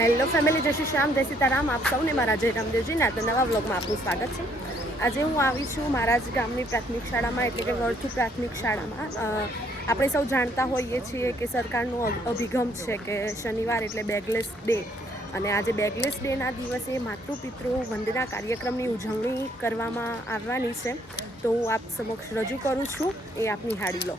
Hello family, જય શ્રી શ્યામ, જય સીતારામ. આપ સૌને મારા જય રામદેવજીના તો નવા વ્લોગમાં આપનું સ્વાગત છે. આજે હું આવી છું મારા જ ગામની પ્રાથમિક શાળામાં, એટલે કે વળથુ પ્રાથમિક શાળામાં. આપણે સૌ જાણતા હોઈએ છીએ કે સરકારનો અભિગમ છે કે શનિવાર એટલે બેગલેસ ડે, અને આજે બેગલેસ ડેના દિવસે માતૃપિતૃ વંદના કાર્યક્રમની ઉજવણી કરવામાં આવવાની છે. તો હું આપ સમક્ષ રજૂ કરું છું, એ આપ નિહાળી લો.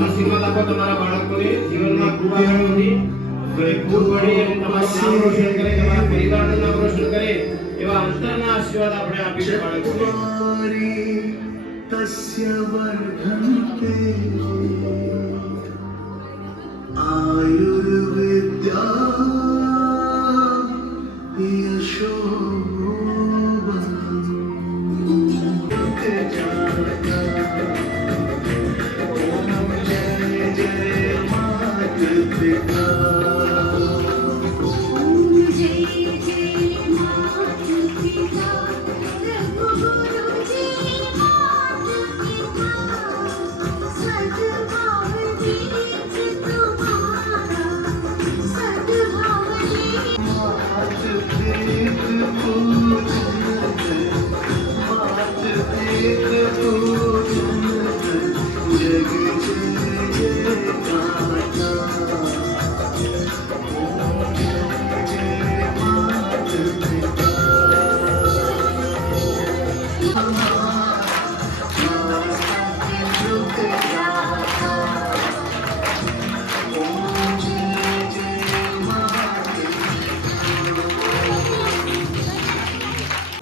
આશીર્વાદ આપો તમારા બાળકોને જીવનમાં ખૂબ આગળ વધી ખૂબ વળી અને તમારું નામ રોશન કરે, તમારા પરિવારનું નામ રોશન કરે, એવા અંતરના આશીર્વાદ આપણે આપીશું બાળકોને. તસ્ય વર્ધન્તે આયુર્વિદ્યા યશો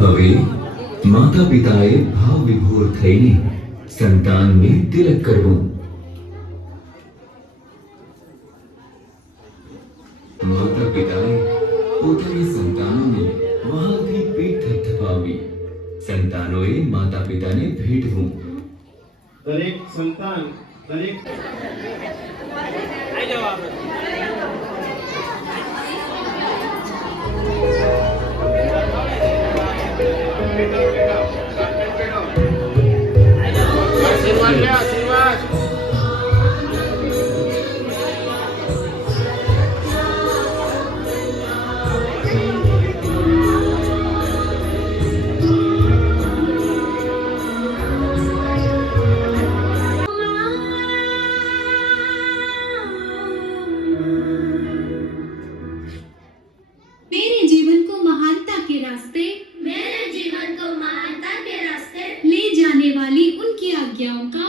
હવે માતા પિતાએ ભાવ વિભોર થઈને સંતાનને તિલક કરવું. માતા પિતાએ પોતાના સંતાનોને વહાલથી પીઠ થપથપાવી. સંતાનોએ માતા પિતાને ભેટવું. દરેક સંતાન દરેક આશીર્વાદ લે, આશીર્વાદ. मेरे जीवन को महानता के रास्ते ले जाने वाली उनकी आज्ञाओं का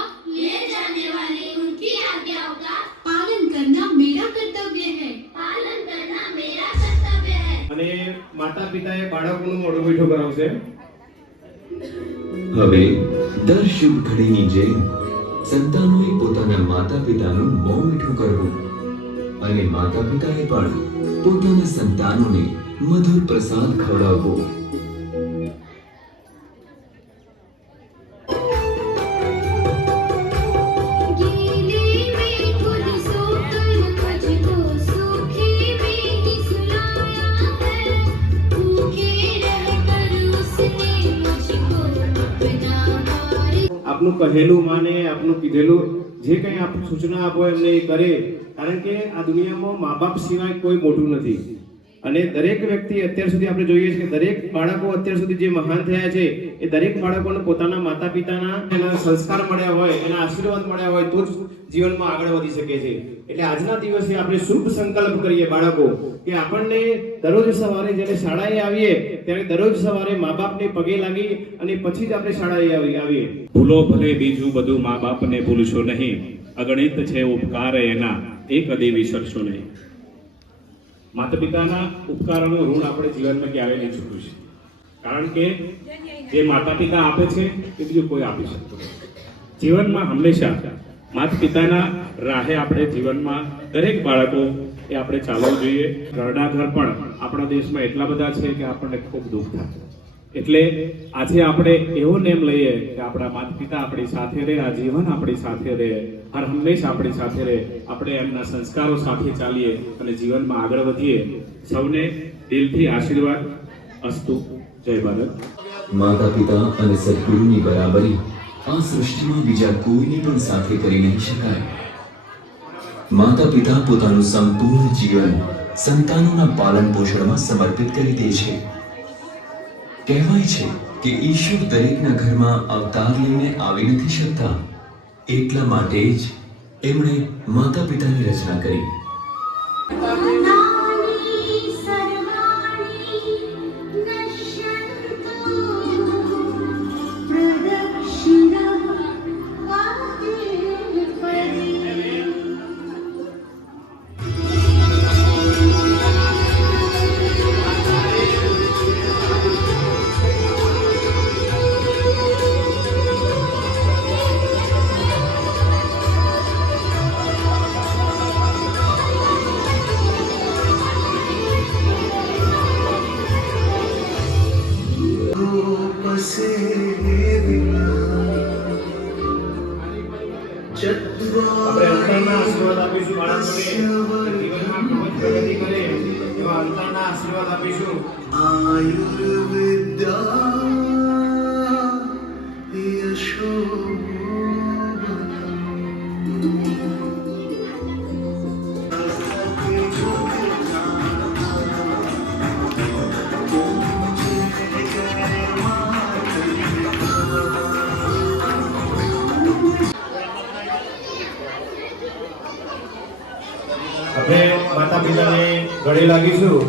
पालन करना मेरा कर्तव्य है. અને માતા પિતાએ બાળકોનું મોઢું મીઠું કરાવશે. હવે દર શુભ ઘડીની જેમ સંતાનોએ પોતાના માતા પિતાનું મોં મીઠું કરવું, અને માતા પિતાએ પણ પોતાના સંતાનોને મધુર પ્રસાદ ખવડાવવો. આપનું કહેલું માને, આપનું કીધેલું જે કંઈ આપ સૂચના આપો એમને એ કરે, કારણ કે આ દુનિયામાં મા બાપ સિવાય કોઈ મોટું નથી. અને દરેક વ્યક્તિ અત્યાર સુધી આપણે જોઈએ છીએ કે દરેક બાળકો અત્યાર સુધી જે મહાન થયા છે એ દરેક બાળકોને પોતાના માતા પિતાના એના સંસ્કાર મળ્યા હોય, એના આશીર્વાદ મળ્યા હોય તો જ જીવનમાં આગળ વધી શકે છે. એટલે આજના દિવસે આપણે શુભ સંકલ્પ કરીએ બાળકો, કે આપણને દરરોજ સવારે જ્યારે શાળાએ આવીએ ત્યારે દરરોજ સવારે મા બાપને પગે લાગી અને પછી જ આપણે શાળાએ આવીએ. ભૂલો ભલે બીજું બધું, મા બાપને ભૂલશો નહીં. અગણિત છે ઉપકાર એના, એ કદી વિસરશો નહીં. માતા પિતાના ઉપકારોનું ઋણ આપણે જીવનમાં ક્યારેય નહીં ચૂકવું છે, કારણ કે જે માતા પિતા આપે છે એ બીજું કોઈ આપી શકતું નથી. જીવનમાં હંમેશા માતા પિતાના રાહે આપણે જીવનમાં દરેક બાળકો એ આપણે ચાલવું જોઈએ. ઘરના ઘર પણ આપણા દેશમાં એટલા બધા છે કે આપણને ખૂબ દુઃખ થાય. એટલે આજે આપણે એવો નેમ લઈએ કે આપણા માતા પિતા આપણી સાથે રહે, આ જીવન આપણી સાથે રહે, હર હંમેશા આપણી સાથે રહે. આપણે એમના સંસ્કારો સાથે ચાલીએ અને જીવનમાં આગળ વધીએ. સૌને દિલથી આશીર્વાદ. અસ્તુ. જય ભારત. માતા પિતા અને સદગુરુની બરાબરી આ સૃષ્ટિમાં બીજા કોઈને પણ સાથે કરી નહીં શકાય. માતા પિતા પોતાનું સંપૂર્ણ જીવન સંતાનોના પાલન પોષણમાં સમર્પિત કરી દે છે. કહેવાય છે કે ઈશ્વર દરેકના ઘરમાં અવતાર લઈને આવી નથી શકતા, એટલા માટે જ એમણે માતા પિતાની રચના કરી. रूपसे विना આપણે અંતરના આશીર્વાદ આપીશું બાળકોને જીવનમાં ખૂબ જ પ્રગતિ કરે એવા અંતરના આશીર્વાદ આપીશું. आयुर्विद्या यशो આપણે માતા પિતાને ગળે લાગીશું.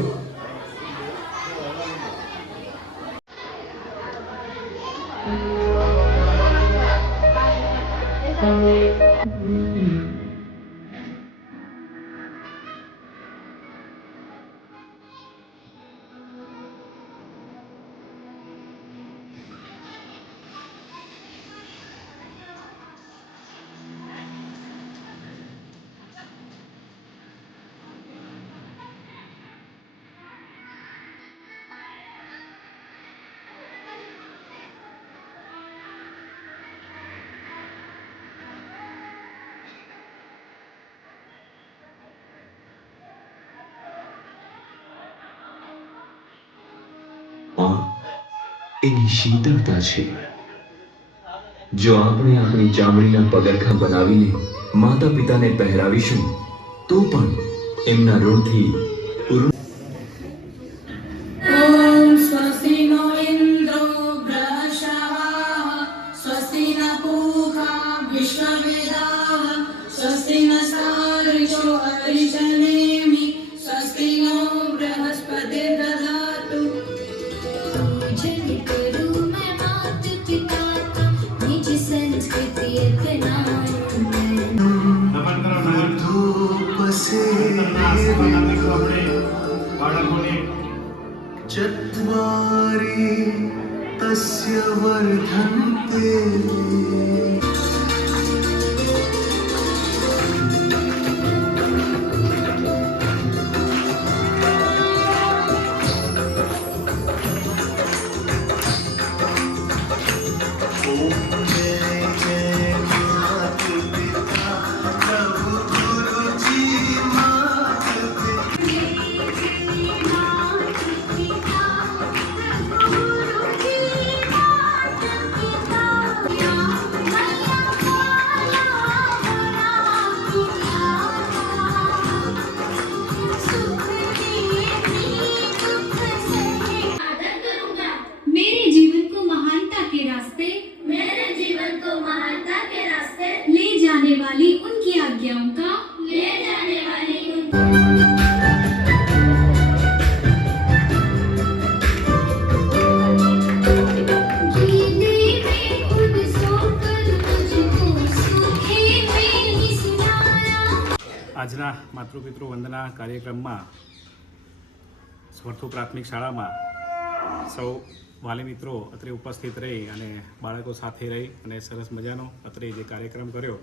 એની શીતળતા છે. જો આપણે આપણી ચામડીના પગરખાં બનાવીને માતા પિતાને પહેરાવીશું તો પણ એમના ઋણથી ॐ स्वस्ति नो इन्द्रो बृहस्पतिः स्वस्ति न पूषा विश्ववेदाः स्वस्ति न सारिषो अरिष्टनेमि स्वस्ति नो बृहस्पतिर्दधातु जन करूं मैं मात पिता का निज संस्कृति अपनाऊं मैं। નમન કરો, નમન. रूपसे અંતરના આશીર્વાદ આપીશું આપણે બાળકોને. चत्वारि तस्य वर्धन्ते मेरे जीवन को महानता के रास्ते ले जाने वाली उनकी आज्ञाओं का गीले में खुद सोकर मुझको सूखे में ही सुनाया। આજના માતૃપિતૃ વંદના કાર્યક્રમમાં સ્વર્થુ પ્રાથમિક શાળામાં સૌ વાલી મિત્રો અત્રે ઉપસ્થિત રહી અને બાળકો સાથે રહી અને સરસ મજાનો અત્રે જે કાર્યક્રમ કર્યો.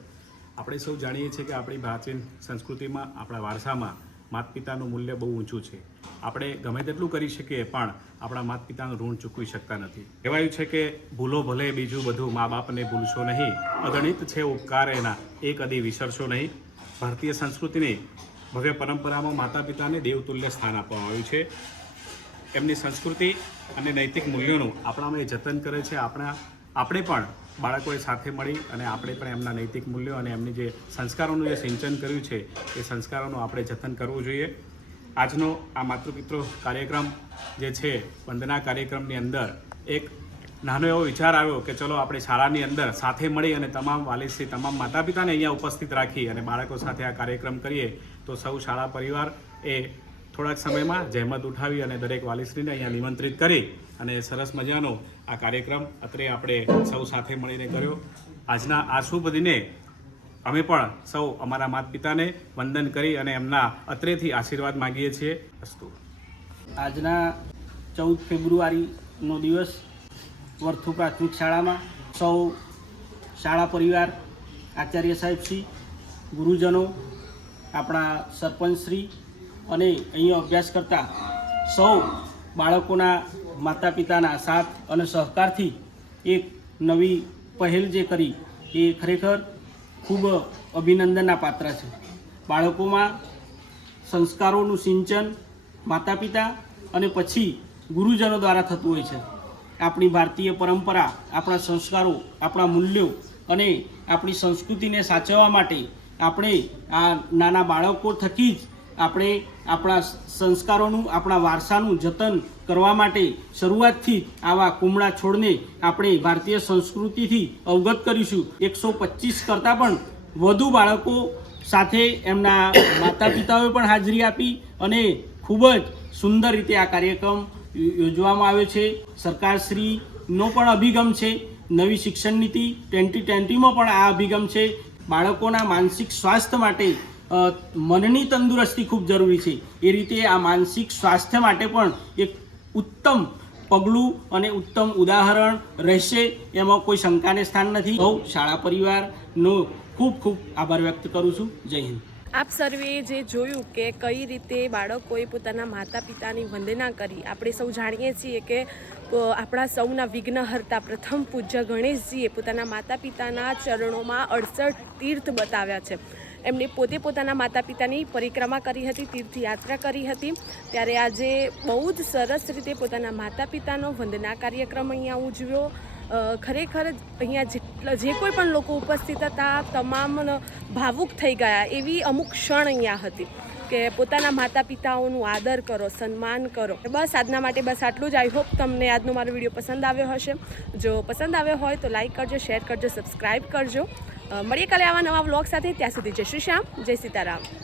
આપણે સૌ જાણીએ છીએ કે આપણી પ્રાચીન સંસ્કૃતિમાં, આપણા વારસામાં માતા પિતાનું મૂલ્ય બહુ ઊંચું છે. આપણે ગમે તેટલું કરી શકીએ પણ આપણા માતા પિતાનું ઋણ ચૂકવી શકતા નથી. કહેવાયું છે કે ભૂલો ભલે બીજું બધું, મા બાપને ભૂલશો નહીં, અગણિત છે ઉપકાર એના, એ કદી વિસરશો નહીં. ભારતીય સંસ્કૃતિની ભવ્ય પરંપરામાં માતા પિતાને દેવતુલ્ય સ્થાન આપવામાં આવ્યું છે. એમની સંસ્કૃતિ અને નૈતિક મૂલ્યોનું આપણામાં એ જતન કરે છે. આપણે પણ બાળકોએ સાથે મળી અને આપણે પણ એમના નૈતિક મૂલ્યો અને એમની જે સંસ્કારોનું જે સિંચન કર્યું છે એ સંસ્કારોનું આપણે જતન કરવું જોઈએ. આજનો આ માતૃપિતૃ કાર્યક્રમ જે છે, વંદના કાર્યક્રમની અંદર એક નાનો એવો વિચાર આવ્યો કે ચલો આપણે શાળાની અંદર સાથે મળી અને તમામ વાલીશ્રી, તમામ માતા પિતાને અહીંયા ઉપસ્થિત રાખી અને બાળકો સાથે આ કાર્યક્રમ કરીએ તો સૌ શાળા પરિવાર એ થોડાક સમયમાં જહેમત ઉઠાવી અને દરેક વાલીશ્રીને અહીંયા નિમંત્રિત કરી અને સરસ મજાનો આ કાર્યક્રમ અત્રે આપણે સૌ સાથે મળીને કર્યો. આજના આ શુભ દિને અમે પણ સૌ અમારા માતા પિતાને વંદન કરી અને એમના અત્રેથી આશીર્વાદ માગીએ છીએ. અસ્તુ. આજના 14 ફેબ્રુઆરીનો દિવસ વર્થુ પ્રાથમિક શાળામાં સૌ શાળા પરિવાર, આચાર્ય સાહેબશ્રી, ગુરુજનો, આપણા સરપંચશ્રી અને અહીંયા અભ્યાસ કરતા સૌ બાળકોના માતા પિતાના સાથ અને સહકારથી એક નવી પહેલ જે કરી એ ખરેખર ખૂબ અભિનંદનના પાત્ર છે. બાળકોમાં સંસ્કારોનું સિંચન માતા પિતા અને પછી ગુરુજનો દ્વારા થતું હોય છે. આપણી ભારતીય પરંપરા, આપણા સંસ્કારો, આપણા મૂલ્યો અને આપણી સંસ્કૃતિને સાચવવા માટે આપણે આ નાના બાળકો થકી જ આપણે આપણા સંસ્કારોનું, આપણા વારસાનું જતન કરવા માટે શરૂઆતથી આવા કુમળા છોડને આપણે ભારતીય સંસ્કૃતિથી અવગત કરીશું. 125 કરતાં પણ વધુ બાળકો સાથે એમના માતા પિતાઓએ પણ હાજરી આપી અને ખૂબ જ સુંદર રીતે આ કાર્યક્રમ યોજવામાં આવ્યો છે. સરકારશ્રીનો પણ અભિગમ છે. નવી શિક્ષણ નીતિ 2020માં પણ આ અભિગમ છે. બાળકોના માનસિક સ્વાસ્થ્ય માટે મનની તંદુરસ્તી ખૂબ જરૂરી છે. એ રીતે આ માનસિક સ્વાસ્થ્ય માટે પણ એક ઉત્તમ પગલું અને ઉત્તમ ઉદાહરણ રહેશે, એમાં કોઈ શંકાને સ્થાન નથી. સૌ શાળા પરિવારનો ખૂબ ખૂબ આભાર વ્યક્ત કરું છું. જય હિન્દ. આપ સર્વે જે જોયું કે કઈ રીતે બાળકોએ પોતાના માતા પિતાની વંદના કરી. આપણે સૌ જાણીએ છીએ કે આપણા સૌના વિઘ્નહર્તા પ્રથમ પૂજ્ય ગણેશજીએ પોતાના માતા પિતાના ચરણોમાં 68 તીર્થ બતાવ્યા છે. એમને પોતે પોતાના માતા પિતાની પરિક્રમા કરી હતી, તીર્થયાત્રા કરી હતી. ત્યારે આજે બહુ જ સરસ રીતે પોતાના માતા પિતાનો વંદના કાર્યક્રમ અહીંયા ઉજવ્યો. ખરેખર અહીંયા જે કોઈ પણ લોકો ઉપસ્થિત હતા તમામ ભાવુક થઈ ગયા એવી અમુક ક્ષણ અહીંયા હતી કે પોતાના માતા પિતાઓનું આદર કરો, સન્માન કરો. બસ આજના માટે બસ આટલું જ. આઈ હોપ તમને આજનો મારો વિડીયો પસંદ આવ્યો હશે. જો પસંદ આવ્યો હોય તો લાઈક કરજો, શેર કરજો, સબસ્ક્રાઈબ કરજો. મળીએ કાલે આવા નવા વ્લોગ સાથે. ત્યાં સુધી જય શ્રી શ્યામ, જય સીતારામ.